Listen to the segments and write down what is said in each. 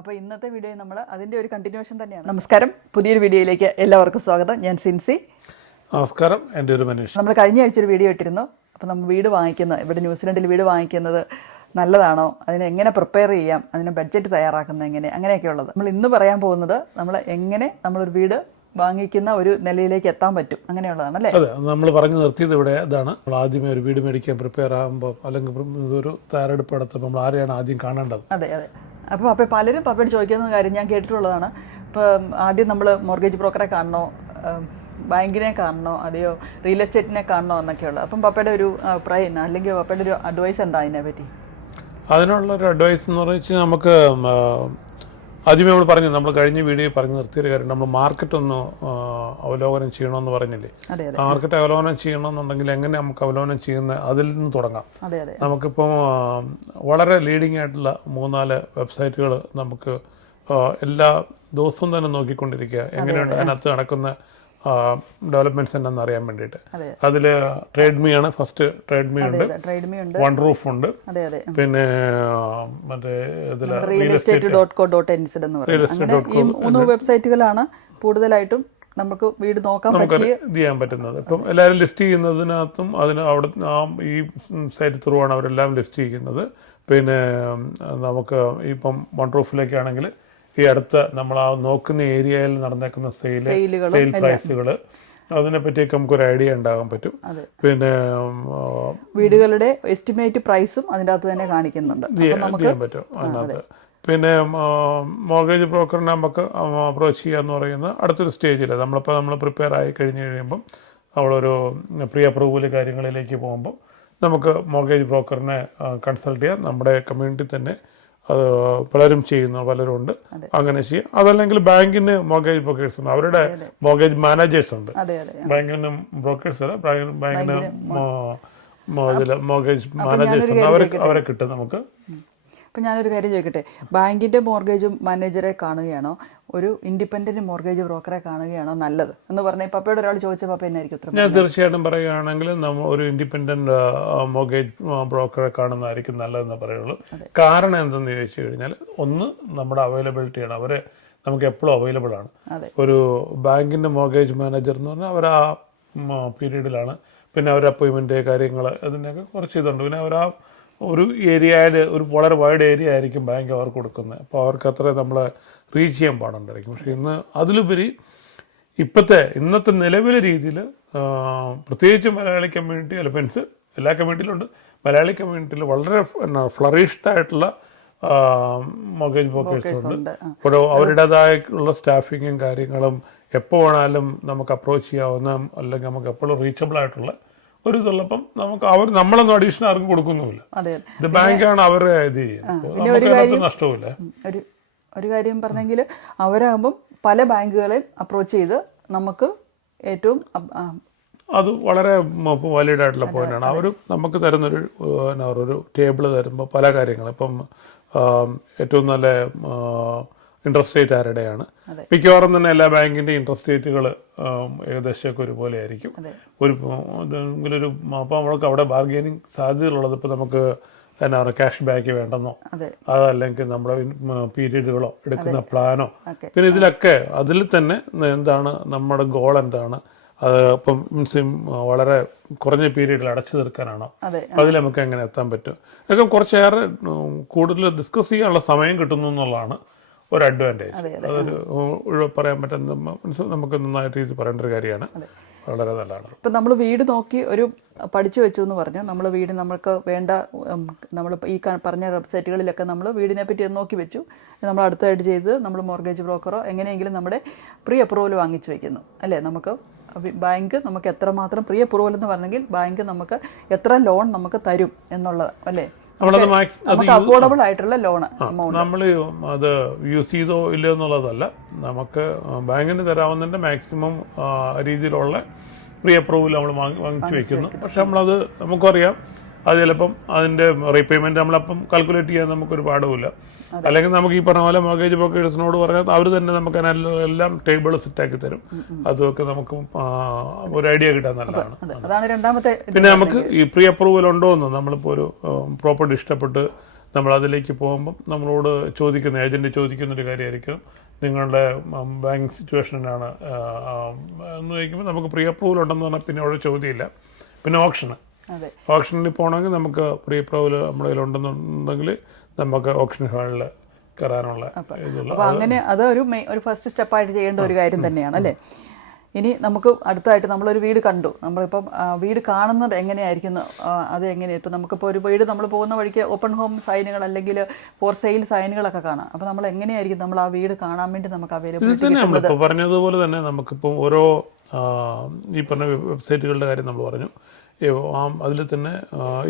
അപ്പോൾ ഇന്നത്തെ വീഡിയോ നമ്മൾ അതിൻ്റെ ഒരു കണ്ടിന്യൂഷൻ തന്നെയാണ്. നമസ്കാരം, പുതിയൊരു വീഡിയോയിലേക്ക് എല്ലാവർക്കും സ്വാഗതം. ഞാൻ സിൻസി. നമസ്കാരം, എൻ്റെ ഒരു മനീഷ്. നമ്മൾ കഴിഞ്ഞ ആഴ്ച ഒരു വീഡിയോ ഇട്ടിരുന്നു. അപ്പോൾ നമ്മൾ വീട് വാങ്ങിക്കുന്നത്, ഇവിടെ ന്യൂസിലൻഡിൽ വീട് വാങ്ങിക്കുന്നത് നല്ലതാണോ, അതിന് എങ്ങനെ പ്രിപ്പയർ ചെയ്യാം, അതിന് ബഡ്ജറ്റ് തയ്യാറാക്കുന്നത് എങ്ങനെ, അങ്ങനെയൊക്കെയുള്ളത്. നമ്മൾ ഇന്ന് പറയാൻ പോകുന്നത് നമ്മളൊരു വീട് വാങ്ങിക്കുന്ന ഒരു നിലയിലേക്ക് എത്താൻ പറ്റും, അങ്ങനെയുള്ളതാണ് അല്ലേ? അതെ, നമ്മൾ പറഞ്ഞു നിർത്തിയത് ഇവിടെ ഇതാണ്. നമ്മൾ ആദ്യമേ ഒരു വീട് മേടിക്കാൻ പ്രിപ്പയർ ആകുമ്പോൾ അല്ലെങ്കിൽ ഇതൊരു തയ്യാറെടുപ്പ് നടത്തുമ്പോൾ നമ്മൾ ആരെയാണ് ആദ്യം കാണേണ്ടത്? അതെ. അപ്പോൾ പലരും പപ്പയോട് ചോദിക്കുന്ന കാര്യം ഞാൻ കേട്ടിട്ടുള്ളതാണ്. ഇപ്പോൾ ആദ്യം നമ്മൾ മോർഗേജ് ബ്രോക്കറെ കാണണോ, ബാങ്കിനെ കാണണോ, അതെയോ റിയൽ എസ്റ്റേറ്റിനെ കാണണോ എന്നൊക്കെയുള്ളത്. അപ്പം പപ്പയുടെ ഒരു അഭിപ്രായം അല്ലെങ്കിൽ പപ്പയുടെ ഒരു അഡ്വൈസ് എന്താ അതിനെ പറ്റി? അതിനുള്ളൊരു അഡ്വൈസ് എന്ന് പറഞ്ഞാൽ നമുക്ക് ആദ്യമേ നമ്മൾ കഴിഞ്ഞ വീഡിയോ പറഞ്ഞു നിർത്തിയൊരു കാര്യം, നമ്മൾ മാർക്കറ്റ് ഒന്ന് അവലോകനം ചെയ്യണമെന്ന് പറഞ്ഞില്ലേ? മാർക്കറ്റ് അവലോകനം ചെയ്യണമെന്നുണ്ടെങ്കിൽ എങ്ങനെ നമുക്ക് അവലോകനം ചെയ്യുന്ന അതിൽ നിന്ന് തുടങ്ങാം. നമുക്കിപ്പോൾ വളരെ ലീഡിങ് ആയിട്ടുള്ള 3-4 വെബ്സൈറ്റുകൾ നമുക്ക് എല്ലാ ദിവസവും തന്നെ നോക്കിക്കൊണ്ടിരിക്കുക, എങ്ങനെയുണ്ട് അതിനകത്ത് നടക്കുന്ന ഡെവലപ്മെന്റ്സ് എന്താണെന്ന് അറിയാൻ വേണ്ടിയിട്ട്. അതിൽ ട്രേഡ്മി ആണ് ഫസ്റ്റ്. ട്രേഡ്മി ഉണ്ട്, വൺ റൂഫ് ഉണ്ട്, പിന്നെ മറ്റേ റിയൽ എസ്റ്റേറ്റ് ഈ 3 വെബ്സൈറ്റുകളാണ് കൂടുതലായിട്ടും നമുക്ക് വീട് നോക്കാൻ ഇത് ചെയ്യാൻ പറ്റുന്നത്. ഇപ്പം എല്ലാവരും ലിസ്റ്റ് ചെയ്യുന്നതിനകത്തും അവിടെ ഈ സൈറ്റ് ത്രൂ ആണ് അവരെല്ലാം ലിസ്റ്റ് ചെയ്യുന്നത്. പിന്നെ നമുക്ക് ഇപ്പം വൺ റൂഫിലേക്കാണെങ്കിൽ ഈ അടുത്ത നമ്മൾ ആ നോക്കുന്ന ഏരിയയിൽ നടന്നേക്കുന്ന സെയിൽ പ്രൈസുകൾ, അതിനെ പറ്റിയൊക്കെ നമുക്കൊരു ഐഡിയ ഉണ്ടാകാൻ പറ്റും. പിന്നെ വീടുകളുടെ എസ്റ്റിമേറ്റ് പ്രൈസും അതിൻ്റെ അകത്ത് തന്നെ കാണിക്കുന്നുണ്ട്, ചെയ്യാൻ പറ്റും അതിനകത്ത്. പിന്നെ മോർഗേജ് ബ്രോക്കറിനെ നമുക്ക് അപ്രോച്ച് ചെയ്യാന്ന് പറയുന്നത് അടുത്തൊരു സ്റ്റേജിൽ നമ്മൾ പ്രിപ്പയർ ആയി കഴിയുമ്പം നമ്മളൊരു പ്രീ അപ്രൂവൽ കാര്യങ്ങളിലേക്ക് പോകുമ്പോൾ നമുക്ക് മോർഗേജ് ബ്രോക്കറിനെ കൺസൾട്ട് ചെയ്യാം. നമ്മുടെ കമ്മ്യൂണിറ്റി തന്നെ അത് പലരും ഉണ്ട്, അങ്ങനെ ചെയ്യാം. അതല്ലെങ്കിൽ ബാങ്കിന് മോർഗേജ് ബ്രോക്കേഴ്സ് ഉണ്ട്, അവരുടെ മോർഗേജ് മാനേജേഴ്സ് ഉണ്ട്. ബാങ്കിന് ബ്രോക്കേഴ്സ് അല്ല, ബാങ്കിന് മോർഗേജ് മാനേജേഴ്സ് ഉണ്ട്, അവരെ കിട്ടും നമുക്ക്. അപ്പം ഞാനൊരു കാര്യം ചോദിക്കട്ടെ, ബാങ്കിൻ്റെ മോർഗേജ് മാനേജറെ കാണുകയാണോ ഒരു ഇൻഡിപെൻഡൻറ്റ് മോർഗേജ് ബ്രോക്കറെ കാണുകയാണോ നല്ലത് എന്ന് പറഞ്ഞാൽ പപ്പയോട് ഒരാൾ ചോദിച്ച പപ്പ എന്നായിരിക്കും ഉത്തരം? ഞാൻ തീർച്ചയായിട്ടും പറയുകയാണെങ്കിൽ നമ്മൾ ഒരു ഇൻഡിപെൻഡൻറ്റ് മോർഗേജ് ബ്രോക്കറെ കാണുന്നതായിരിക്കും നല്ലതെന്ന് പറയുള്ളൂ. കാരണം എന്തെന്ന് ചോദിച്ചു കഴിഞ്ഞാൽ, ഒന്ന് നമ്മുടെ അവൈലബിലിറ്റിയാണ്. അവരെ നമുക്ക് എപ്പോഴും അവൈലബിൾ ആണ്. ഒരു ബാങ്കിൻ്റെ മോർഗേജ് മാനേജർ എന്ന് പറഞ്ഞാൽ അവർ ആ പീരീഡിലാണ്. പിന്നെ അവർ അപ്പോയിൻമെൻറ്റ് കാര്യങ്ങൾ അതിനൊക്കെ കുറച്ച് ഇതുണ്ട്. പിന്നെ അവർ ആ ഒരു ഏരിയയിൽ ഒരു വളരെ വൈഡ് ഏരിയ ആയിരിക്കും ബാങ്ക് അവർക്ക് കൊടുക്കുന്നത്. അപ്പോൾ അവർക്ക് അത്ര നമ്മളെ റീച്ച് ചെയ്യാൻ പാടുണ്ടായിരിക്കും. പക്ഷേ ഇന്ന് അതിലുപരി ഇന്നത്തെ നിലവിലെ രീതിയിൽ പ്രത്യേകിച്ച് മലയാളി കമ്മ്യൂണിറ്റി, ഫിലിപ്പീൻസ് എല്ലാ കമ്മ്യൂണിറ്റിയിലുണ്ട്, മലയാളി കമ്മ്യൂണിറ്റിയിൽ വളരെ ഫ്ലറിഷ്ഡ് ആയിട്ടുള്ള മോർഗേജ് ബ്രോക്കേഴ്സ് ഉണ്ട്. അപ്പോൾ അവരുടേതായുള്ള സ്റ്റാഫിങ്ങും കാര്യങ്ങളും എപ്പോൾ വേണാലും നമുക്ക് അപ്രോച്ച് ചെയ്യാവുന്ന, അല്ലെങ്കിൽ നമുക്ക് എപ്പോഴും റീച്ചബിൾ ആയിട്ടുള്ള ഒരു ഇതുള്ളപ്പം നമുക്ക് നമ്മളൊന്നും അഡീഷണൽ ആർക്കും കൊടുക്കുന്നുമില്ല. ഇത് ബാങ്കാണ് അവരെ ഇത് ചെയ്യുന്നത്, നഷ്ടവുമില്ല. ഒരു കാര്യം പറഞ്ഞെങ്കിൽ അവരാകുമ്പം പല ബാങ്കുകളെയും അപ്രോച്ച് ചെയ്ത് നമുക്ക് ഏറ്റവും അത് വളരെ വാലിഡ് ആയിട്ടുള്ള പോയിന്റാണ്. അവർ നമുക്ക് തരുന്നൊരു ടേബിൾ തരുമ്പോൾ പല കാര്യങ്ങൾ, ഇപ്പം ഏറ്റവും നല്ല ഇൻട്രസ്റ്റ് റേറ്റ് ആരുടെയാണ്, മിക്കവാറും തന്നെ എല്ലാ ബാങ്കിന്റെ ഇൻട്രസ്റ്റ് റേറ്റുകൾ ഏകദേശമൊക്കെ ഒരുപോലെ ആയിരിക്കും. ഒരു അപ്പോൾ നമ്മൾക്ക് അവിടെ ബാർഗെയിനിങ് സാധ്യതയുള്ളത്, ഇപ്പോൾ നമുക്ക് എന്നാ പറയുക, ക്യാഷ് ബാക്ക് വേണ്ടെന്നോ, അതല്ലെങ്കിൽ നമ്മുടെ പീരീഡുകളോ എടുക്കുന്ന പ്ലാനോ, പിന്നെ ഇതിലൊക്കെ അതിൽ തന്നെ എന്താണ് നമ്മുടെ ഗോൾ, എന്താണ് അത് ഇപ്പം മീൻസ് വളരെ കുറഞ്ഞ പീരീഡിൽ അടച്ചു തീർക്കാനാണോ, അതിൽ നമുക്ക് എങ്ങനെ എത്താൻ പറ്റും, ഇതൊക്കെ കുറച്ചേറെ കൂടുതൽ ഡിസ്കസ് ചെയ്യാനുള്ള സമയം കിട്ടുന്നു എന്നുള്ളതാണ് ഒരു അഡ്വാൻറ്റേജ്. അതൊരു പറയാൻ പറ്റുന്ന നമുക്ക് നന്നായിട്ട് ഇത് പറയേണ്ട ഒരു കാര്യമാണ്. വളരെ നല്ലതാണ്. ഇപ്പം നമ്മൾ വീട് നോക്കി പഠിച്ചു വെച്ചു എന്ന് പറഞ്ഞാൽ നമുക്ക് വേണ്ട, നമ്മൾ ഈ പറഞ്ഞ വെബ്സൈറ്റുകളിലൊക്കെ നമ്മൾ വീടിനെ പറ്റി നോക്കി വെച്ചു. നമ്മൾ അടുത്തായിട്ട് ചെയ്ത് നമ്മൾ മോർഗേജ് ബ്രോക്കറോ എങ്ങനെയെങ്കിലും നമ്മുടെ പ്രീ അപ്രൂവൽ വാങ്ങിച്ചു വെക്കുന്നു അല്ലേ? ബാങ്ക് നമുക്ക് എത്രമാത്രം പ്രീ അപ്രൂവൽ എന്ന് പറഞ്ഞെങ്കിൽ ബാങ്ക് നമുക്ക് എത്ര ലോൺ നമുക്ക് തരും എന്നുള്ളത് അല്ലേ? അഫോർഡബിൾ ആയിട്ടുള്ള ലോൺ നമ്മൾ അത് യൂസ് ചെയ്തോ ഇല്ലയോ എന്നുള്ളതല്ല, നമുക്ക് ബാങ്കിന് തരാവുന്നതിന്റെ മാക്സിമം രീതിയിലുള്ള പ്രീ അപ്രൂവൽ നമ്മൾ വാങ്ങിച്ചു വെക്കുന്നു. പക്ഷെ നമുക്കറിയാം അത് ചിലപ്പം അതിന്റെ റീപേയ്മെന്റ് നമ്മളപ്പം കാൽക്കുലേറ്റ് ചെയ്യാൻ നമുക്കൊരു പാടുമില്ല. അല്ലെങ്കിൽ നമുക്ക് ഈ പറഞ്ഞ പോലെ മോർഗേജ് ബ്രോക്കേഴ്സിനോട് പറഞ്ഞാൽ അവർ തന്നെ നമുക്ക് എല്ലാം ടേബിൾ സെറ്റാക്കി തരും. അതൊക്കെ നമുക്ക് ഒരു ഐഡിയ കിട്ടാൻ നല്ലതാണ്. രണ്ടാമത്തെ പിന്നെ നമുക്ക് ഈ പ്രീ അപ്രൂവൽ ഉണ്ടോ എന്ന്, നമ്മളിപ്പോൾ ഒരു പ്രോപ്പർട്ടി ഇഷ്ടപ്പെട്ട് നമ്മൾ അതിലേക്ക് പോകുമ്പം നമ്മളോട് ചോദിക്കുന്ന ഏജൻറ്റ് ചോദിക്കുന്നൊരു കാര്യമായിരിക്കും നിങ്ങളുടെ ബാങ്ക് സിറ്റുവേഷൻ എന്നാണ് എന്ന് ചോദിക്കുമ്പോൾ നമുക്ക് പ്രീ അപ്രൂവൽ ഉണ്ടെന്ന് പറഞ്ഞാൽ പിന്നെ അവിടെ ചോദ്യമില്ല. പിന്നെ ഓപ്ഷനിൽ പോകണമെങ്കിൽ നമുക്ക് പ്രീ അപ്രൂവൽ നമ്മുടെ കയ്യിലുണ്ടെന്നുണ്ടെങ്കിൽ നമുക്ക് ഓപ്ഷൻ ഹാളിൽ കയറാനുള്ള ഇതുള്ള. അപ്പോൾ അങ്ങനെ അത് ഒരു ഫസ്റ്റ് സ്റ്റെപ്പായിട്ട് ചെയ്യേണ്ട ഒരു കാര്യം തന്നെയാണ് അല്ലേ. ഇനി നമുക്ക് അടുത്തായിട്ട് നമ്മളൊരു വീട് കണ്ടു. നമ്മളിപ്പം വീട് കാണുന്നത് എങ്ങനെയായിരിക്കും, അത് എങ്ങനെയാണ് ഇപ്പം നമുക്കിപ്പോൾ ഒരു വീട് നമ്മൾ പോകുന്ന വഴിക്ക് ഓപ്പൺ ഹോം സൈനുകൾ അല്ലെങ്കിൽ ഫോർ സെയിൽ സൈനുകളൊക്കെ കാണാം. അപ്പോൾ നമ്മൾ എങ്ങനെയായിരിക്കും നമ്മൾ ആ വീട് കാണാൻ വേണ്ടി നമുക്ക് അവൈലബിലിറ്റി കിട്ടുന്നത്? ഇപ്പോൾ പറഞ്ഞതുപോലെ തന്നെ നമുക്കിപ്പോൾ ഓരോ ഈ പറഞ്ഞ വെബ്സൈറ്റുകളുടെ കാര്യം നമ്മൾ പറഞ്ഞു. അതിൽ തന്നെ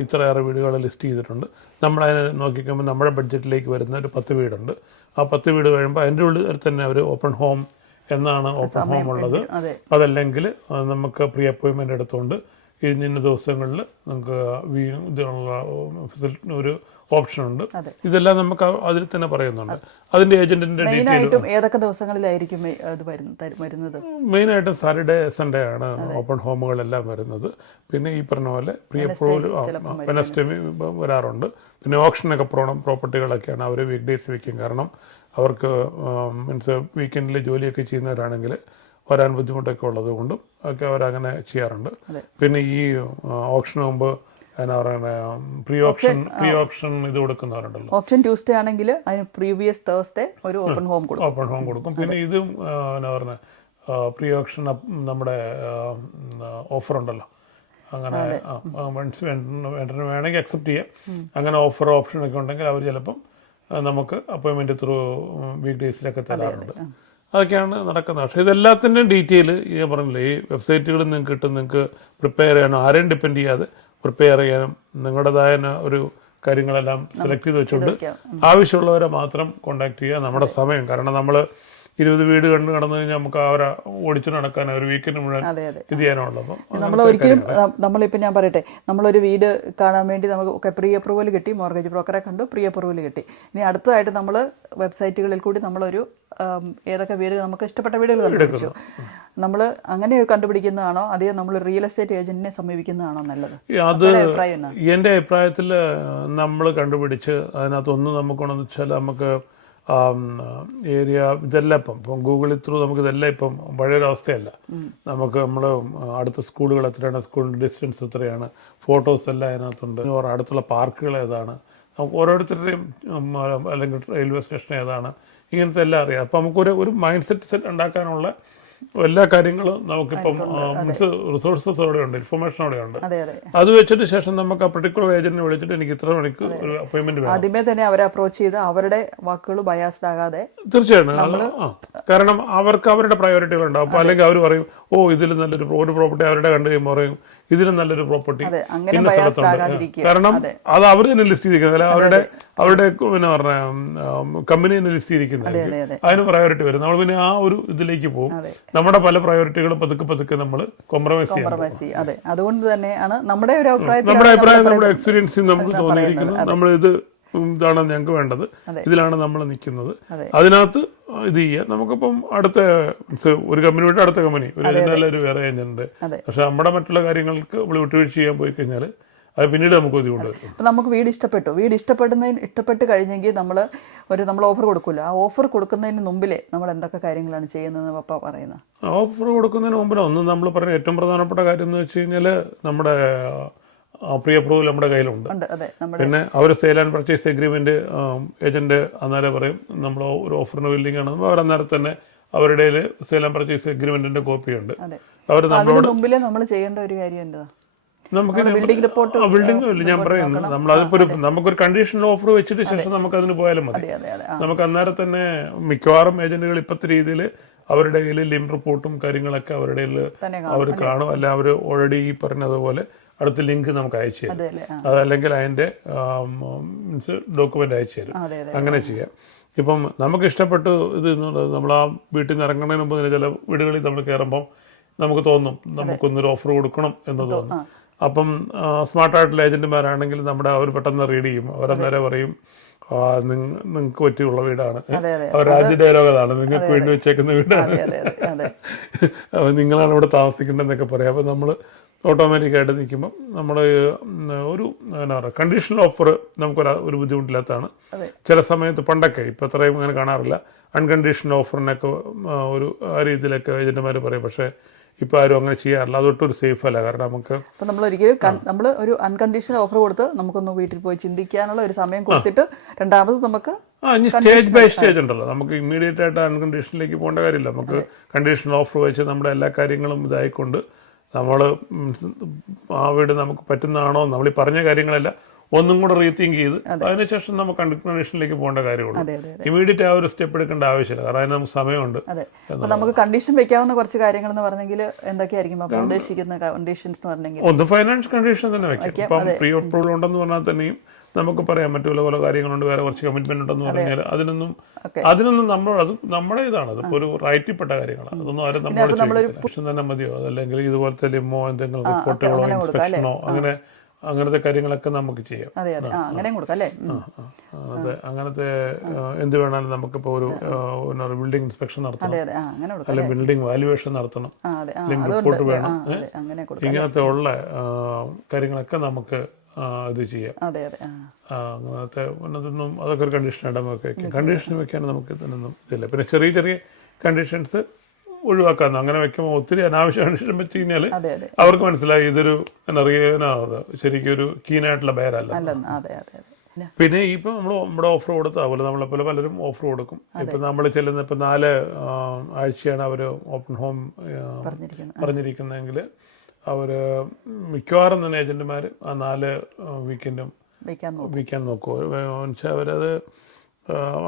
ഇത്രയേറെ വീടുകൾ ലിസ്റ്റ് ചെയ്തിട്ടുണ്ട്. നമ്മളതിനെ നോക്കിക്കുമ്പോൾ നമ്മുടെ ബഡ്ജറ്റിലേക്ക് വരുന്ന ഒരു 10 വീടുണ്ട്. ആ 10 വീട് കഴിയുമ്പോൾ അതിൻ്റെ ഉള്ളിൽ തന്നെ ഒരു ഓപ്പൺ ഹോം എന്നാണ് ഓപ്പൺ ഹോം ഉള്ളത്. അതല്ലെങ്കിൽ നമുക്ക് പ്രീ അപ്പോയിൻമെൻ്റ് എടുത്തുകൊണ്ട് ഇന്ന ദിവസങ്ങളിൽ നമുക്ക് ഇതിനുള്ള ഒരു ഓപ്ഷൻ ഉണ്ട്. ഇതെല്ലാം നമുക്ക് അതിൽ തന്നെ പറയുന്നുണ്ട്. അതിന്റെ ഏജന്റിന്റെ മെയിനായിട്ടും ഏതൊക്കെ ദിവസങ്ങളിലായിരിക്കും അത് വരുന്നത്? മെയിനായിട്ടും സാറ്റർഡേ സൺഡേ ആണ് ഓപ്പൺ ഹോമുകളെല്ലാം വരുന്നത്. പിന്നെ ഈ പറഞ്ഞ പോലെ പ്രീ അപ്രൂവൽ വെനസ്ഡേ വരാറുണ്ട്. പിന്നെ ഓപ്ഷനൊക്കെ പ്രോപ്പർട്ടികളൊക്കെയാണ് അവർ വീക്ക് ഡേയ്സ് വയ്ക്കും. കാരണം അവർക്ക് മീൻസ് വീക്കെൻഡിൽ ജോലിയൊക്കെ ചെയ്യുന്നവരാണെങ്കിൽ വരാൻ ബുദ്ധിമുട്ടൊക്കെ ഉള്ളത് കൊണ്ടും ഒക്കെ അവരങ്ങനെ ചെയ്യാറുണ്ട്. പിന്നെ ഈ ഓപ്ഷൻ മുമ്പ് എന്നാ പറയുന്നത് പ്രീ ഓപ്ഷൻ ഇത് കൊടുക്കുന്നവരുണ്ടല്ലോ. ഓപ്ഷൻ ട്യൂസ്ഡേ ആണെങ്കിൽ അതിന് പ്രീവിയസ് തേഴ്സ്ഡേ ഒരു ഓപ്പൺ ഹോം കൊടുക്കും. പിന്നെ ഇതും എന്നാ പറയുന്നത് പ്രീ ഓപ്ഷൻ നമ്മുടെ ഓഫർ ഉണ്ടല്ലോ. അങ്ങനെ വേണമെങ്കിൽ അക്സെപ്റ്റ് ചെയ്യാം. അങ്ങനെ ഓപ്ഷനൊക്കെ ഉണ്ടെങ്കിൽ അവർ ചിലപ്പം നമുക്ക് അപ്പോയിൻമെൻറ്റ് ത്രൂ വീക്ക് ഡേയ്സിലൊക്കെ തരാറുണ്ട്. അതൊക്കെയാണ് നടക്കുന്നത്. പക്ഷേ ഇതെല്ലാത്തിൻ്റെയും ഡീറ്റെയിൽ ഞാൻ പറഞ്ഞില്ലേ, ഈ വെബ്സൈറ്റുകളിൽ നിങ്ങൾക്ക് കിട്ടും. നിങ്ങൾക്ക് പ്രിപ്പയർ ചെയ്യാനോ ആരെയും ഡിപ്പെൻഡ് ചെയ്യാതെ പ്രിപ്പയർ ചെയ്യാനും നിങ്ങളുടേതായ ഒരു കാര്യങ്ങളെല്ലാം സെലക്ട് ചെയ്ത് വെച്ചുകൊണ്ട് ആവശ്യമുള്ളവരെ മാത്രം കോൺടാക്ട് ചെയ്യുക. നമ്മുടെ സമയം, കാരണം നമ്മൾ 20 വീട് കടന്നു കഴിഞ്ഞാൽ നമുക്ക് അവരെ ഓടിച്ചു നടക്കാൻ ഒരു വീക്കെൻഡ് മുഴുവൻ ഇത് ചെയ്യാനുള്ളത്. അപ്പം നമ്മൾ ഒരിക്കലും നമ്മളിപ്പോൾ ഞാൻ പറയട്ടെ, നമ്മളൊരു വീട് കാണാൻ വേണ്ടി നമുക്ക് പ്രീ അപ്രൂവൽ കിട്ടി, മോർഗേജ് ബ്രോക്കറെ കണ്ടു, പ്രീ അപ്രൂവൽ കിട്ടി. ഇനി അടുത്തതായിട്ട് നമ്മൾ വെബ്സൈറ്റുകളിൽ കൂടി നമ്മളൊരു ഏതൊക്കെ വീടുകൾ നമുക്ക് ഇഷ്ടപ്പെട്ട വീടുകൾ കണ്ടുപിടിച്ചു. നമ്മൾ അങ്ങനെ കണ്ടുപിടിക്കുന്നതാണോ അതെയോ നമ്മൾ റിയൽ എസ്റ്റേറ്റ് ഏജന്റിനെ സമീപിക്കുന്നതാണോ നല്ലത്? അത് എൻ്റെ അഭിപ്രായത്തിൽ നമ്മൾ കണ്ടുപിടിച്ച് അതിനകത്തൊന്നും നമുക്കുണ്ടെന്ന് വെച്ചാൽ നമുക്ക് ഏരിയ ഇതെല്ലാം ഇപ്പം ഗൂഗിളിൽ ത്രൂ നമുക്ക് ഇതെല്ലാം ഇപ്പം പഴയൊരവസ്ഥയല്ല. നമുക്ക് നമ്മൾ അടുത്ത സ്കൂളുകൾ എത്രയാണ്, സ്കൂളിൻ്റെ ഡിസ്റ്റൻസ് എത്രയാണ്, ഫോട്ടോസ് എല്ലാം അതിനകത്തുണ്ട്. അടുത്തുള്ള പാർക്കുകൾ ഏതാണ്, നമുക്ക് ഓരോരുത്തരുടെയും അല്ലെങ്കിൽ റെയിൽവേ സ്റ്റേഷൻ ഏതാണ്, ഇങ്ങനത്തെ എല്ലാം അറിയാം. അപ്പം നമുക്കൊരു മൈൻഡ് സെറ്റ് ഉണ്ടാക്കാനുള്ള എല്ലാ കാര്യങ്ങളും നമുക്കിപ്പം റിസോഴ്സസ് അവിടെ ഉണ്ട്, ഇൻഫർമേഷൻ അവിടെ ഉണ്ട്. അത് വെച്ചിട്ട് ശേഷം നമുക്ക് ആ പർട്ടിക്കുലർ ഏജന്റിനെ വിളിച്ചിട്ട് എനിക്ക് ഇത്ര മണിക്ക് ഒരു അപ്പോയിന്റ്മെന്റ് വേണം. ആദ്യമേ തന്നെ അവരെ അപ്രോച്ച് ചെയ്ത് അവരുടെ വാക്കുകൾ ബയാസ്ഡ് ആകാതെ. തീർച്ചയായിട്ടും. കാരണം അവർക്ക് അവരുടെ പ്രയോറിറ്റികൾ ഉണ്ടാവും. അപ്പൊ അല്ലെങ്കിൽ അവർ പറയും ഇതിൽ നല്ലൊരു പ്രോപ്പർട്ടി അവരുടെ കണ്ടു കഴിയുമ്പോൾ പറയും ഇതിലും നല്ലൊരു പ്രോപ്പർട്ടി ഇന്ന സ്ഥലത്തുണ്ട്. കാരണം അത് അവർ തന്നെ ലിസ്റ്റ് ചെയ്തിരിക്കുന്നത്, അവരുടെ പിന്നെ പറഞ്ഞ കമ്പനി തന്നെ ലിസ്റ്റ് ചെയ്തിരിക്കുന്നത്, അതിന് പ്രയോറിറ്റി വരും. നമ്മൾ പിന്നെ ആ ഒരു ഇതിലേക്ക് പോകും. നമ്മുടെ പല പ്രയോറിറ്റികളും പതുക്കെ നമ്മൾ കോംപ്രമൈസ് ചെയ്യും. അതെ, അതുകൊണ്ട് തന്നെയാണ് നമ്മുടെ അഭിപ്രായം, നമ്മുടെ എക്സ്പീരിയൻസിൽ നമുക്ക് തോന്നിയിരിക്കുന്നത് നമ്മളിത് ഇതാണ് ഞങ്ങൾക്ക് വേണ്ടത്, ഇതിലാണ് നമ്മൾ നിൽക്കുന്നത്, അതിനകത്ത് ഇത് ചെയ്യാം. നമുക്കിപ്പം അടുത്ത ഒരു കമ്പനി വിട്ട് അടുത്ത കമ്പനി ഒരു വേറെ ഏജന്റ്. പക്ഷെ നമ്മുടെ മറ്റുള്ള കാര്യങ്ങൾക്ക് നമ്മൾ വിട്ടുവീഴ്ച ചെയ്യാൻ പോയി കഴിഞ്ഞാൽ അത് പിന്നീട് നമുക്ക് ബുദ്ധിമുട്ട് വരും. ഇപ്പം നമുക്ക് വീട് ഇഷ്ടപ്പെട്ട് കഴിഞ്ഞെങ്കിൽ നമ്മൾ ഓഫർ കൊടുക്കുമല്ലോ. ആ ഓഫർ കൊടുക്കുന്നതിന് മുമ്പിലേ നമ്മൾ എന്തൊക്കെ കാര്യങ്ങളാണ് ചെയ്യുന്നതെന്ന് പപ്പ പറയുന്നത്? ഓഫർ കൊടുക്കുന്നതിന് മുമ്പിൽ നമ്മൾ പറഞ്ഞ ഏറ്റവും പ്രധാനപ്പെട്ട കാര്യം എന്ന് വെച്ച് കഴിഞ്ഞാൽ നമ്മുടെ പ്രീ അപ്രൂവൽ നമ്മുടെ കയ്യിലുണ്ട്. പിന്നെ അവർ sale and purchase agreement agent അന്നേരം പറയും നമ്മൾ ഒരു ഓഫറിന് ബില്ലിംഗ് ആണ്, അവർ അന്നേരം തന്നെ അവരുടെ സെയിൽ ആൻഡ് പർച്ചേസ് എഗ്രിമെന്റിന്റെ കോപ്പിയുണ്ട്. അവർ നമ്മളോട് മുമ്പിലേ നമ്മൾ ചെയ്യേണ്ട ഒരു കാര്യം എന്താ? നമുക്ക് ഞാൻ പറയുന്നത് നമുക്കൊരു കണ്ടീഷണൽ ഓഫർ വെച്ചിട്ട് ശേഷം നമുക്ക് അതിന് പോയാലും മതി. നമുക്ക് അന്നേരം തന്നെ മിക്കവാറും ഏജന്റുകൾ ഇപ്പോഴത്തെ രീതിയിൽ അവരുടെ കയ്യിൽ ലിം റിപ്പോർട്ടും കാര്യങ്ങളൊക്കെ അവരുടെ അവർ കാണും. അല്ല അവർ ഓൾറെഡി ഈ പറഞ്ഞതുപോലെ അടുത്ത ലിങ്ക് നമുക്ക് അയച്ചു തരും, അതല്ലെങ്കിൽ അതിന്റെ മീൻസ് ഡോക്യുമെന്റ് അയച്ചു തരും. അങ്ങനെ ചെയ്യാം. ഇപ്പം നമുക്ക് ഇഷ്ടപ്പെട്ട് ഇത് നമ്മൾ ആ വീട്ടിൽ നിന്ന് ഇറങ്ങുന്നതിന് മുമ്പ് തന്നെ ചില വീടുകളിൽ നമ്മൾ കയറുമ്പം നമുക്ക് തോന്നും നമുക്കൊന്നൊരു ഓഫർ കൊടുക്കണം എന്ന് തോന്നും. അപ്പം സ്മാർട്ടായിട്ടുള്ള ഏജന്റുമാരാണെങ്കിൽ നമ്മുടെ അവർ പെട്ടെന്ന് റീഡ് ചെയ്യും. അവരന്നേരം പറയും നിങ്ങൾക്ക് പറ്റിയുള്ള വീടാണ്, അതെ അതെ രാജ്യ ഡയലോഗ് അതാണ്, നിങ്ങൾക്ക് വേണ്ടി വെച്ചേക്കുന്ന വീടാണ്, അതെ അതെ അതെ അപ്പോൾ നിങ്ങളാണ് ഇവിടെ താമസിക്കേണ്ടതെന്നൊക്കെ പറയാം. അപ്പോൾ നമ്മൾ ഓട്ടോമാറ്റിക്കായിട്ട് നിൽക്കുമ്പം നമ്മുടെ ഒരു എന്നാ പറയുക കണ്ടീഷണൽ ഓഫർ ഒരു ബുദ്ധിമുട്ടില്ലാത്തതാണ്. ചില സമയത്ത് പണ്ടൊക്കെ, ഇപ്പോൾ അത്രയും അങ്ങനെ കാണാറില്ല, അൺകണ്ടീഷണൽ ഓഫറിനൊക്കെ ഒരു ആ രീതിയിലൊക്കെ ഏജന്റുമാർ പറയും. പക്ഷേ ഇപ്പോൾ ആരും അങ്ങനെ ചെയ്യാറില്ല. അതൊട്ടൊരു സേഫ് അല്ല. കാരണം നമുക്ക് അപ്പം നമ്മൾ ഒരിക്കലും നമ്മൾ ഒരു അൺകണ്ടീഷണൽ ഓഫർ കൊടുത്ത് നമുക്കൊന്ന് വീട്ടിൽ പോയി ചിന്തിക്കാനുള്ള ഒരു സമയം കൊടുത്തിട്ട് രണ്ടാമത് നമുക്ക് ഇനി സ്റ്റേജ് ബൈ സ്റ്റേജ് ഉണ്ടല്ലോ. നമുക്ക് ഇമ്മീഡിയറ്റ് ആയിട്ട് അൺകണ്ടീഷനിലേക്ക് പോകേണ്ട കാര്യമില്ല. നമുക്ക് കണ്ടീഷണൽ ഓഫർ വെച്ച് നമ്മുടെ എല്ലാ കാര്യങ്ങളും ഇതായിക്കൊണ്ട് നമ്മൾ ആ വീട് നമുക്ക് പറ്റുന്നതാണോ, നമ്മൾ ഈ പറഞ്ഞ കാര്യങ്ങളെല്ലാം ഒന്നും കൂടെ റീതിങ്ക് ചെയ്ത് അതിനുശേഷം നമുക്ക് അൺകണ്ടീഷനിലേക്ക് പോകേണ്ട കാര്യമുള്ളൂ. ഇമീഡിയറ്റ് ആ ഒരു സ്റ്റെപ്പ് എടുക്കേണ്ട ആവശ്യമില്ല. കാരണം അതിന് നമുക്ക് സമയമുണ്ട്. അതെ, അപ്പോൾ നമുക്ക് കണ്ടീഷൻ വെക്കാവുന്ന കുറച്ച് കാര്യങ്ങൾ എന്ന് പറഞ്ഞെങ്കിൽ എന്തൊക്കെയായിരിക്കും അപ്പോൾ ഉദ്ദേശിക്കുന്ന കണ്ടീഷൻസ് എന്ന് പറഞ്ഞെങ്കിൽ? ഒന്ന് ഫൈനാൻഷ്യൽ കണ്ടീഷൻ തന്നെ വെക്കാം. ഇപ്പം പ്രീ അപ്രൂവൽ ഉണ്ടെന്ന് പറഞ്ഞാൽ തന്നെയും നമുക്ക് പറയാം മറ്റു പല കാര്യങ്ങളുണ്ട്, വേറെ കുറച്ച് കമ്മിറ്റ്മെന്റ് ഉണ്ടെന്ന് പറഞ്ഞാൽ അതിനൊന്നും അത് നമ്മുടെ ഇതാണ്. അതിപ്പോൾ ഒരു റൈറ്റിൽപ്പെട്ട കാര്യങ്ങളാണ്. അതൊന്നും ആരും നമ്മളോട് തന്നെ മതിയോ, അതല്ലെങ്കിൽ ഇതുപോലത്തെ ലിമോ എന്തെങ്കിലും റിപ്പോർട്ടുകളോ ഇൻസ്പെക്ഷനോ അങ്ങനത്തെ കാര്യങ്ങളൊക്കെ നമുക്ക് ചെയ്യാം. അതെ, അങ്ങനത്തെ എന്ത് വേണമെങ്കിലും നമുക്കിപ്പോൾ ഒരു ബിൽഡിംഗ് ഇൻസ്പെക്ഷൻ നടത്തണം, അല്ലെങ്കിൽ ബിൽഡിംഗ് വാല്യുവേഷൻ നടത്തണം, അല്ലെങ്കിൽ റിപ്പോർട്ട് വേണം, ഇങ്ങനത്തെ ഉള്ള കാര്യങ്ങളൊക്കെ നമുക്ക് ഇത് ചെയ്യാം. അങ്ങനത്തെ അതൊന്നും അതൊക്കെ ഒരു കണ്ടീഷനായിട്ട് നമുക്ക് വയ്ക്കാം. കണ്ടീഷൻ വെക്കാൻ നമുക്ക് ഇതിനൊന്നും ഇതില്ല. പിന്നെ ചെറിയ ചെറിയ കണ്ടീഷൻസ് ഒഴിവാക്കാന്ന്. അങ്ങനെ വെക്കുമ്പോൾ ഒത്തിരി അനാവശ്യ കണ്ടീഷൻ വെച്ച് കഴിഞ്ഞാൽ അവർക്ക് മനസ്സിലായി ഇതൊരു ശരിക്കും ഒരു കീനായിട്ടുള്ള ബയറല്ല. പിന്നെ ഇപ്പം നമ്മൾ നമ്മുടെ ഓഫർ കൊടുത്ത അതുപോലെ നമ്മളെപ്പോലെ പലരും ഓഫർ കൊടുക്കും. ഇപ്പം നമ്മൾ ചെല്ലുന്ന ഇപ്പം 4 ആഴ്ചയാണ് അവർ ഓപ്പൺ ഹോം പറഞ്ഞിരിക്കുന്നതെങ്കിൽ അവർ മിക്കവാറും തന്നെ ഏജന്റുമാർ ആ 4 വീക്കെൻഡും വിൽക്കാൻ നോക്കും. എന്നുവെച്ചാൽ അവരത്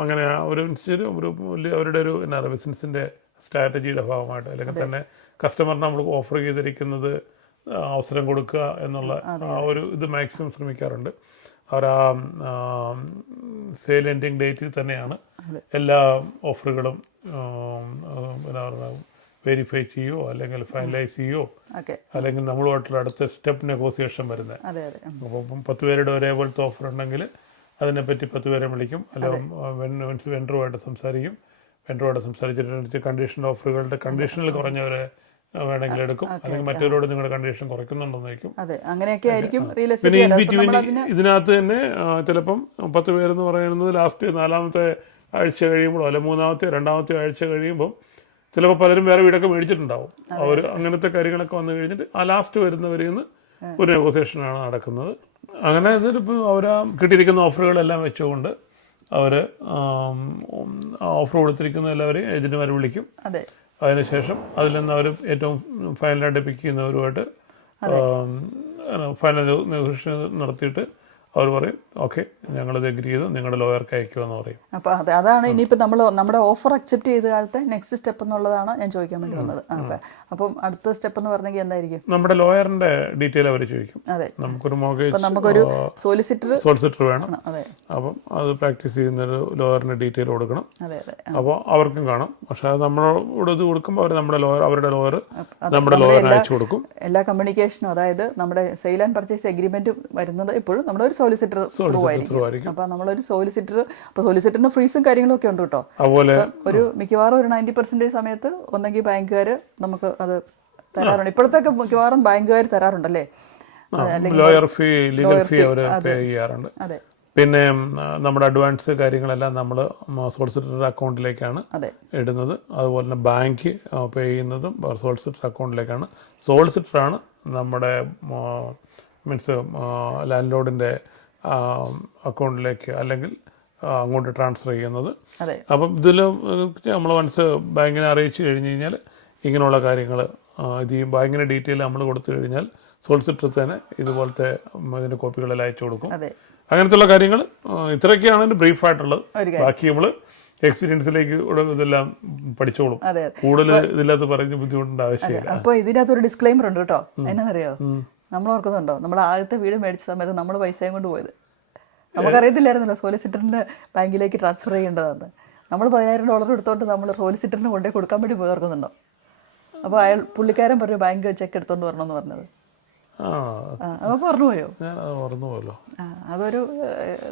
അങ്ങനെ അവരുടെ ഒരു എന്നാ പറയുക ബിസിനസിൻ്റെ സ്ട്രാറ്റജിയുടെ ഭാഗമായിട്ട്, അല്ലെങ്കിൽ തന്നെ കസ്റ്റമറിന് നമ്മൾ ഓഫർ ചെയ്തിരിക്കുന്നത് അവസരം കൊടുക്കുക എന്നുള്ള ആ ഒരു ഇത് മാക്സിമം ശ്രമിക്കാറുണ്ട്. അവർ ആ സെയിൽ എൻഡിങ് ഡേറ്റിൽ തന്നെയാണ് എല്ലാ ഓഫറുകളും എന്നാ പറയുക വെരിഫൈ ചെയ്യുകയോ അല്ലെങ്കിൽ ഫൈനലൈസ് ചെയ്യുകയോ അല്ലെങ്കിൽ നമ്മളുമായിട്ടുള്ള അടുത്ത സ്റ്റെപ്പ് നെഗോസിയേഷൻ വരുന്നത്. അപ്പം 10 പേരുടെ ഒരേപോലത്തെ ഓഫർ ഉണ്ടെങ്കിൽ അതിനെപ്പറ്റി 10 പേരെ വിളിക്കും, അല്ലെങ്കിൽ വെണ്ടറുമായിട്ട് സംസാരിക്കും. വെണ്ടറുമായിട്ട് സംസാരിച്ചിട്ട് കണ്ടീഷൻ ഓഫറുകളുടെ കണ്ടീഷനിൽ കുറഞ്ഞവരെ വേണമെങ്കിൽ എടുക്കും, അല്ലെങ്കിൽ മറ്റവരോട് നിങ്ങളുടെ കണ്ടീഷൻ കുറയ്ക്കുന്നുണ്ടെന്ന് വയ്ക്കും. പിന്നെ ഇൻ ബിറ്റ്വീൻ ഇതിനകത്ത് തന്നെ ചിലപ്പം 10 പേരെന്ന് പറയുന്നത് ലാസ്റ്റ് 4ാമത്തെ ആഴ്ച കഴിയുമ്പോഴോ അല്ലെങ്കിൽ 2ാമത്തെ ആഴ്ച കഴിയുമ്പോൾ ചിലപ്പോൾ പലരും വേറെ വീടൊക്കെ മേടിച്ചിട്ടുണ്ടാവും. അവർ അങ്ങനത്തെ കാര്യങ്ങളൊക്കെ വന്നു കഴിഞ്ഞിട്ട് ആ ലാസ്റ്റ് വരുന്നവരിൽ നിന്ന് ഒരു നെഗോസിയേഷനാണ് നടക്കുന്നത്. അങ്ങനെ ഇതിലിപ്പോൾ അവർ കിട്ടിയിരിക്കുന്ന ഓഫറുകളെല്ലാം വെച്ചുകൊണ്ട് അവർ ഓഫർ കൊടുത്തിരിക്കുന്ന എല്ലാവരെയും ഏജന്റുമാർ വിളിക്കും. അതിനുശേഷം അതിൽ നിന്ന് അവർ ഏറ്റവും ഫൈനലായിട്ട് പിക്ക് ചെയ്യുന്നവരുമായിട്ട് ഫൈനൽ നെഗോഷിയേഷൻ നടത്തിയിട്ട് അവർ പറയും ഓക്കെ ഞങ്ങളത് എഗ്രി ചെയ്തു, നിങ്ങളുടെ ലോയർക്ക് അയക്കുമെന്ന് പറയും. അപ്പോൾ അതാണ് ഇനിയിപ്പോൾ നമ്മൾ നമ്മുടെ ഓഫർ അക്സെപ്റ്റ് ചെയ്ത കാലത്തെ നെക്സ്റ്റ് സ്റ്റെപ്പ് എന്നുള്ളതാണ് ഞാൻ ചോദിക്കാൻ വേണ്ടി വന്നത്. അപ്പം അടുത്ത സ്റ്റെപ്പ് എന്ന് പറഞ്ഞെങ്കിൽ എന്തായിരിക്കും? നമ്മുടെ ലോയറിന്റെ ഡീറ്റെയിൽ അവർ ചോദിക്കും. നമുക്കൊരു മോർഗേജ് നമുക്കൊരു സോളിസിറ്റർ വേണം. അപ്പം അത് പ്രാക്ടീസ് ചെയ്യുന്ന ഒരു ലോയറിന്റെ ഡീറ്റെയിൽ കൊടുക്കണം. അപ്പോൾ അവർക്കും കാണും. പക്ഷെ അത് നമ്മളോട് ഇത് കൊടുക്കുമ്പോൾ അവർ അവരുടെ ലോയർ നമ്മുടെ ലോയറിന് അയച്ചു കൊടുക്കും. എല്ലാ കമ്മ്യൂണിക്കേഷനും, അതായത് നമ്മുടെ സെയിൽ ആൻഡ് പർച്ചേസ് എഗ്രിമെന്റ് വരുന്നത് ഇപ്പോഴും നമ്മുടെ ഒരു സോളിസിറ്റർ ത്രൂ ആയിരിക്കും. അപ്പോൾ നമ്മളൊരു സോളിസിറ്ററിന് ഫ്രീസും കാര്യങ്ങളും ഒക്കെ ഉണ്ട് കേട്ടോ. അതുപോലെ ഒരു മിക്കവാറും ഒരു 90% സമയത്ത് ഒന്നെങ്കിൽ ബാങ്കുകാർ നമുക്ക് അത് തരാറുണ്ട്. ഇപ്പോഴത്തൊക്കെ മിക്കവാറും ബാങ്കുകാർ തരാറുണ്ടല്ലേ, ലോയർ ഫീ, ലീഗൽ ഫീ അവർ പേ ചെയ്യാറുണ്ട്. പിന്നെ നമ്മുടെ അഡ്വാൻസ് കാര്യങ്ങളെല്ലാം നമ്മൾ സോളിസിറ്റർ അക്കൗണ്ടിലേക്കാണ് ഇടുന്നത്. അതുപോലെ തന്നെ ബാങ്ക് പേ ചെയ്യുന്നതും സോളിസിറ്റർ അക്കൗണ്ടിലേക്കാണ്. സോളിസിറ്ററാണ് നമ്മുടെ മീൻസ് ലാൻഡ് ലോഡിൻ്റെ അക്കൗണ്ടിലേക്ക് അല്ലെങ്കിൽ അങ്ങോട്ട് ട്രാൻസ്ഫർ ചെയ്യുന്നത്. അപ്പം ഇതിൽ നമ്മൾ വൺസ് ബാങ്കിനെ അറിയിച്ചു കഴിഞ്ഞ് കഴിഞ്ഞാൽ ഇങ്ങനെയുള്ള കാര്യങ്ങൾ ഇത് ഈ ബാങ്കിൻ്റെ ഡീറ്റെയിൽ നമ്മൾ കൊടുത്തു കഴിഞ്ഞാൽ സോളിസിറ്റർ തന്നെ ഇതുപോലത്തെ ഇതിൻ്റെ കോപ്പികളെല്ലാം അയച്ചു കൊടുക്കും. അങ്ങനത്തെയുള്ള കാര്യങ്ങൾ ഇത്രയൊക്കെയാണ് എൻ്റെ ബ്രീഫായിട്ടുള്ളത്. ബാക്കി നമ്മൾ എക്സ്പീരിയൻസിലേക്ക് ഇതെല്ലാം പഠിച്ചോളും. കൂടുതൽ ഇതിനകത്ത് പറഞ്ഞ് ബുദ്ധിമുട്ടേണ്ട ആവശ്യമില്ല. അപ്പോൾ ഇതിനകത്തൊരു ഡിസ്ക്ലൈമർ ഉണ്ട് കേട്ടോ. എന്നറിയോ, നമ്മൾ ഓർക്കുന്നുണ്ടോ നമ്മൾ ആദ്യത്തെ വീട് മേടിച്ച സമയത്ത് നമ്മൾ പൈസയും കൊണ്ട് പോയത് നമുക്കറിയത്തില്ലായിരുന്നല്ലോ സോളിസിറ്ററിൻ്റെ ബാങ്കിലേക്ക് ട്രാൻസ്ഫർ ചെയ്യേണ്ടതെന്ന്. നമ്മൾ $10,000 എടുത്തോണ്ട് നമ്മൾ സോളിസിറ്ററിന് കൊണ്ടേ കൊടുക്കാൻ വേണ്ടി പോയി ഓർക്കുന്നുണ്ടോ? അപ്പോൾ പുള്ളിക്കാരൻ പറഞ്ഞു ബാങ്ക് ചെക്ക് എടുത്തോണ്ട് വരണമെന്ന് പറഞ്ഞത്. അപ്പോൾ പറഞ്ഞു പോയോ? ഞാനത് മറന്നുപോയല്ലോ. അതൊരു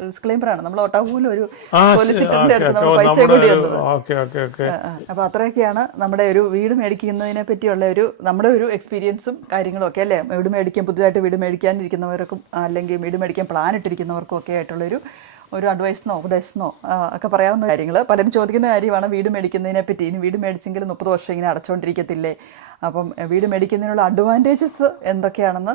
ഡിസ്ക്ലെയിമറാണ്. നമ്മൾ ഒട്ടാവൂലും ഒരു ആ, സോളിസിറ്ററിന്റെ അടുത്ത് നമ്മൾ ഓക്കെ, പൈസ നമ്മുടെ കൂടി ഒരു- തന്നത്. Okay okay okay. അപ്പോൾ അത്രയൊക്കെയാണ് നമ്മുടെ ഒരു വീട് മേടിക്കുന്നതിനെ പറ്റിയുള്ള നമ്മുടെ ഒരു എക്സ്പീരിയൻസും കാര്യങ്ങളും ഒക്കെ അല്ലേ. വീട് മേടിക്കാൻ പുതുതായിട്ട് വീട് മേടിക്കാനിരിക്കുന്നവർക്കും അല്ലെങ്കിൽ വീട് മേടിക്കാൻ പ്ലാൻ ഇട്ടിരിക്കുന്നവർക്കും ഒക്കെ ആയിട്ടുള്ളൊരു അഡ്വൈസിനോ ഉപദേശമോ ഒക്കെ പറയാവുന്ന കാര്യങ്ങൾ. പലരും ചോദിക്കുന്ന കാര്യമാണ് വീട് മേടിക്കുന്നതിനെ പറ്റി. ഇനി വീട് മേടിച്ചെങ്കിൽ 30 വർഷം ഇങ്ങനെ അടച്ചുകൊണ്ടിരിക്കത്തില്ലേ? അപ്പം വീട് മേടിക്കുന്നതിനുള്ള അഡ്വാൻറ്റേജസ് എന്തൊക്കെയാണെന്ന്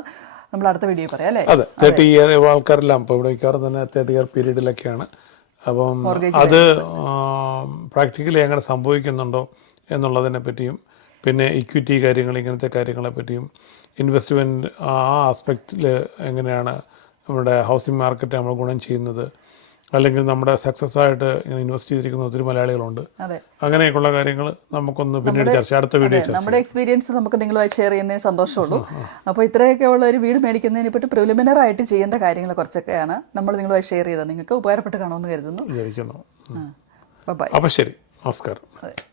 നമ്മൾ അടുത്ത വീഡിയോ പറയാം അല്ലേ. അതെ, 30 ഇയർ ആൾക്കാരെല്ലാം ഇപ്പോൾ ഇവിടെ മിക്കവാറും തന്നെ 30 ഇയർ പീരീഡിലൊക്കെയാണ്. അപ്പം അത് പ്രാക്ടിക്കലി എങ്ങനെ സംഭവിക്കുന്നുണ്ടോ എന്നുള്ളതിനെ പറ്റിയും, പിന്നെ ഇക്വിറ്റി കാര്യങ്ങൾ, ഇങ്ങനത്തെ കാര്യങ്ങളെ പറ്റിയും, ഇൻവെസ്റ്റ്മെൻറ്റ് ആ ആസ്പെക്റ്റിൽ എങ്ങനെയാണ് നമ്മുടെ ഹൗസിംഗ് മാർക്കറ്റ് നമ്മൾ ഗുണം ചെയ്യുന്നത്, അല്ലെങ്കിൽ നമ്മുടെ സക്സസ് ആയിട്ട് ഇങ്ങനെ ഇൻവെസ്റ്റ് ചെയ്തിരിക്കുന്ന ഒത്തിരി മലയാളികളുണ്ട്. അങ്ങനെയൊക്കെയുള്ള കാര്യങ്ങൾ നമുക്കൊന്ന് പിന്നീട് അടുത്ത വീഡിയോ നമ്മുടെ എക്സ്പീരിയൻസ് നമുക്ക് നിങ്ങളുമായി ഷെയർ ചെയ്യുന്നതിന് സന്തോഷമുള്ളൂ. അപ്പോൾ ഇത്രയൊക്കെയുള്ള ഒരു വീട് മേടിക്കുന്നതിനെ പറ്റി പ്രിലിമിനറി ആയിട്ട് ചെയ്യേണ്ട കാര്യങ്ങൾ കുറച്ചൊക്കെയാണ് നമ്മൾ നിങ്ങളുമായി ഷെയർ ചെയ്തത്. നിങ്ങൾക്ക് ഉപകാരപ്പെട്ട് കാണുമെന്ന് കരുതുന്നു. വിചാരിക്കുന്നു. ബൈ. അപ്പോൾ ശരി, നമസ്കാരം.